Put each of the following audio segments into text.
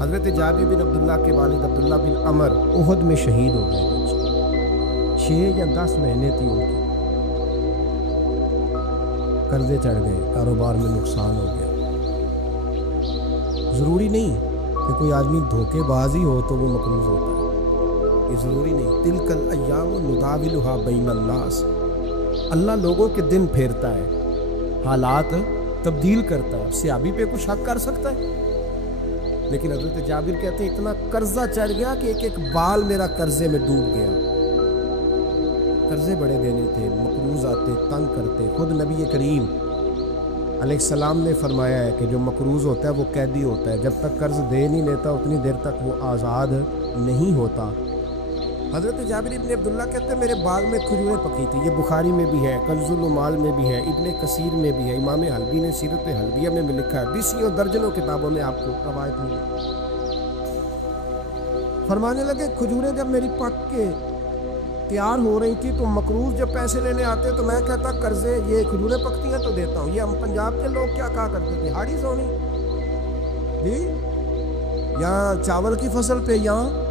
حضرت جابر بن عبداللہ کے والد عبداللہ بن عمر احد میں شہید ہو گئے 6 یا 10 مہینے تھی ان کی، قرضے چڑھ گئے، کاروبار میں نقصان ہو گیا۔ ضروری نہیں کہ کوئی آدمی دھوکے بازی ہو تو وہ مقروض ہوتا ہے، یہ ضروری نہیں۔ تلک الایام نداولها بین الناس، اللہ لوگوں کے دن پھیرتا ہے، حالات تبدیل کرتا ہے، سیابی پہ کچھ حق کر سکتا ہے؟ لیکن حضرت جابر کہتے ہیں اتنا قرضہ چڑھ گیا کہ ایک ایک بال میرا قرضے میں ڈوب گیا۔ قرضے بڑے دینے تھے، مقروض آتے، تنگ کرتے۔ خود نبی کریم علیہ السلام نے فرمایا ہے کہ جو مقروض ہوتا ہے وہ قیدی ہوتا ہے، جب تک قرض دے نہیں لیتا اتنی دیر تک وہ آزاد نہیں ہوتا۔ حضرت جابر ابن عبداللہ کہتے ہیں میرے باغ میں کھجوریں پکی تھی، یہ بخاری میں بھی ہے، کنز المال میں بھی ہے، ابن کثیر میں بھی ہے، امام حلبی نے سیرت حلبیہ میں بھی لکھا ہے، 20 درجنوں کتابوں میں آپ کو روایت ملی۔ فرمانے لگے کھجوریں جب میری پک کے تیار ہو رہی تھی تو مقروض جب پیسے لینے آتے تو میں کہتا قرضے یہ کھجوریں پکتی ہیں تو دیتا ہوں۔ یہ ہم پنجاب کے لوگ کیا کہا کرتے تھے، ہاڑی سونی جی، یہاں چاول کی فصل پہ، یہاں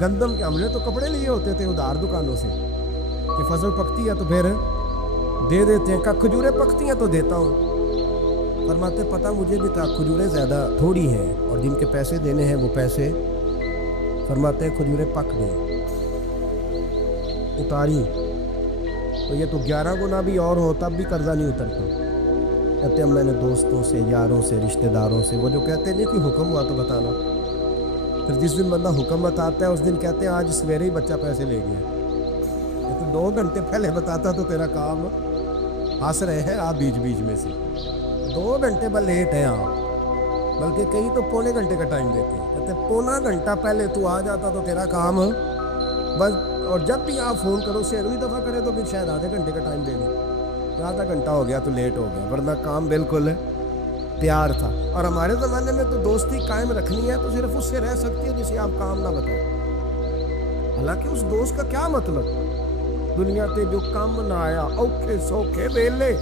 گندم کے، ہم نے تو کپڑے لیے ہوتے تھے ادھار دکانوں سے کہ فصل پکتی ہے تو پھر دے دیتے ہیں، کہ کھجوریں پکتی ہیں تو دیتا ہوں۔ فرماتے پتہ مجھے بھی تھا کھجوریں زیادہ تھوڑی ہیں اور جن کے پیسے دینے ہیں وہ پیسے، فرماتے ہیں کھجوریں پک گئیں، اتاری تو یہ تو 11 گنا بھی اور ہو تب بھی قرضہ نہیں اترتا۔ کہتے ہیں میں نے دوستوں سے، یاروں سے، رشتہ داروں سے، وہ جو کہتے نہیں کوئی حکم ہوا تو بتانا، پھر جس دن بندہ حکم بتاتا ہے اس دن کہتے ہیں آج سویرے ہی بچہ پیسے لے گیا، یہ تو 2 گھنٹے پہلے بتاتا تو تیرا کام ہنس رہے ہیں آپ بیچ بیچ میں سے، 2 گھنٹے بس لیٹ ہیں آپ، بلکہ کئی تو پونے گھنٹے کا ٹائم دیتے ہیں، کہتے ہیں پونا گھنٹہ پہلے تو آ جاتا تو تیرا کام بس، اور جب بھی آپ فون کرو سے اگلی دفعہ کرے تو پھر شاید آدھے گھنٹے کا ٹائم دے دیں، آدھا گھنٹہ ہو گیا تو لیٹ ہو گیا، ورنہ کام بالکل تیار تھا۔ اور ہمارے زمانے میں تو دوستی قائم رکھنی ہے تو صرف اس سے رہ سکتی ہے جسے آپ کام نہ بتائیں، حالانکہ اس دوست کا کیا مطلب، دنیا تے جو کام نہ آیا اوکھے سوکھے ویلے،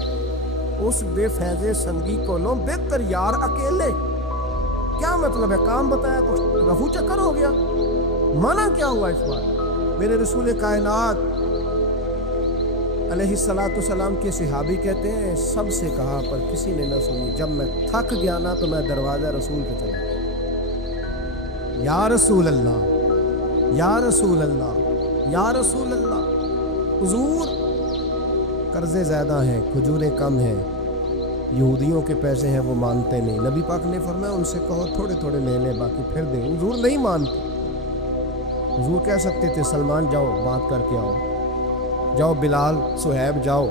اس بے فیضے سنگی کو لو بہتر یار اکیلے، کیا مطلب ہے؟ کام بتایا تو رفو چکر ہو گیا، مانا کیا ہوا اس بات؟ میرے رسول کائنات علیہ السلام کے صحابی کہتے ہیں سب سے کہا پر کسی نے نہ سنی، جب میں تھک گیا نا تو میں دروازہ رسول پہ چلا گیا، یا رسول اللہ، یا رسول اللہ، یا رسول اللہ، حضور قرضے زیادہ ہیں، کھجوریں کم ہیں، یہودیوں کے پیسے ہیں وہ مانتے نہیں، نبی پاک نے فرمایا ان سے کہو تھوڑے تھوڑے لے لیں باقی پھر دیں، حضور نہیں مانتے۔ حضور کہہ سکتے تھے سلمان جاؤ بات کر کے آؤ، جاؤ بلال، صہیب جاؤ،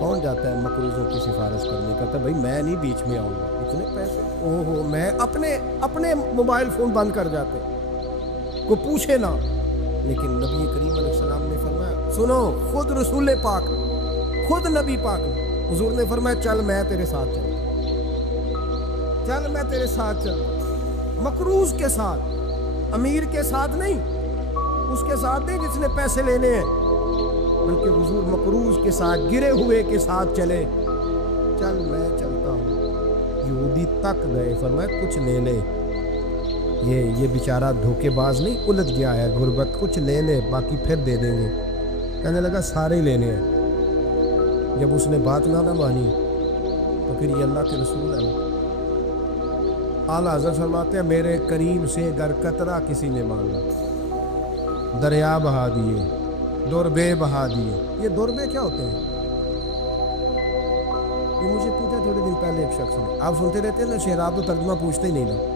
کون جاتا ہے مقروضوں کی سفارش کرنے؟ کہتا بھائی میں نہیں بیچ میں آؤں گا، اتنے پیسے اوہو، میں اپنے موبائل فون بند کر جاتے، کوئی پوچھے نہ۔ لیکن نبی کریم علیہ السلام نے فرمایا سنو، خود رسول پاک، خود نبی پاک نے، حضور نے فرمایا چل میں تیرے ساتھ چل، چل میں تیرے ساتھ چل، مقروض کے ساتھ، امیر کے ساتھ نہیں، اس کے ساتھ نہیں جس نے پیسے لینے ہیں، بلکہ حضور مقروض کے ساتھ، گرے ہوئے کے ساتھ چلے، چل میں چلتا ہوں۔ یہودی تک گئے، فرمایا کچھ لے لے، یہ بیچارہ دھوکے باز نہیں الجھ گیا ہے، غربت، کچھ لے لے باقی پھر دے دیں گے۔ کہنے لگا سارے لینے ہیں، جب اس نے بات نہ مانی تو پھر یہ اللہ کے رسول ہے۔ اعلیٰ حضرت فرماتے ہیں میرے کریم سے گر قطرہ کسی نے مانگا، دریا بہا دیے، دوربے بہا دیے۔ یہ دوربے کیا ہوتے ہیں؟ یہ مجھے پوچھا تھوڑے دن پہلے ایک شخص نے، آپ سنتے رہتے ہیں نا شعر، آپ تو ترجمہ پوچھتے ہی نہیں نا،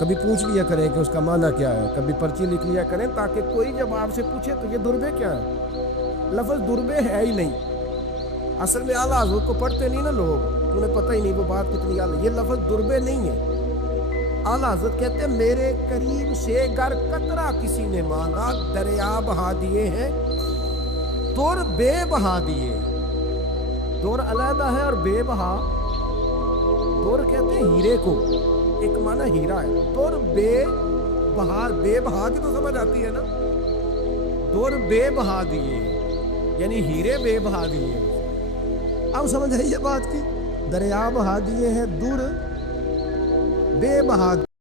کبھی پوچھ لیا کریں کہ اس کا معنی کیا ہے، کبھی پرچی لکھ لیا کریں تاکہ کوئی جب آپ سے پوچھے تو یہ دوربے کیا ہے؟ لفظ دوربے ہے ہی نہیں، اصل میں اعلیٰ حضرت کو پڑھتے نہیں نا لوگ، انہیں پتہ ہی نہیں وہ بات کتنی اعلیٰ، یہ لفظ دوربے نہیں ہے۔ اعلیٰ حضرت کہتے ہیں میرے کریم سے گر قطرہ کسی نے مانگا، دریا بہا دیے ہیں، دور بے بہا دیے، دور علیحدہ ہے اور بے بہا، دور کہتے ہیں ہیرے کو، ایک معنی ہیرا ہے، دور بے بہا، بے بہا کی تو سمجھ آتی ہے نا، دور بے بہا دیے یعنی ہیرے بے بہا دیے، اب سمجھ ہے یہ بات کی، دریا بہا دیے ہیں، دور بے بہا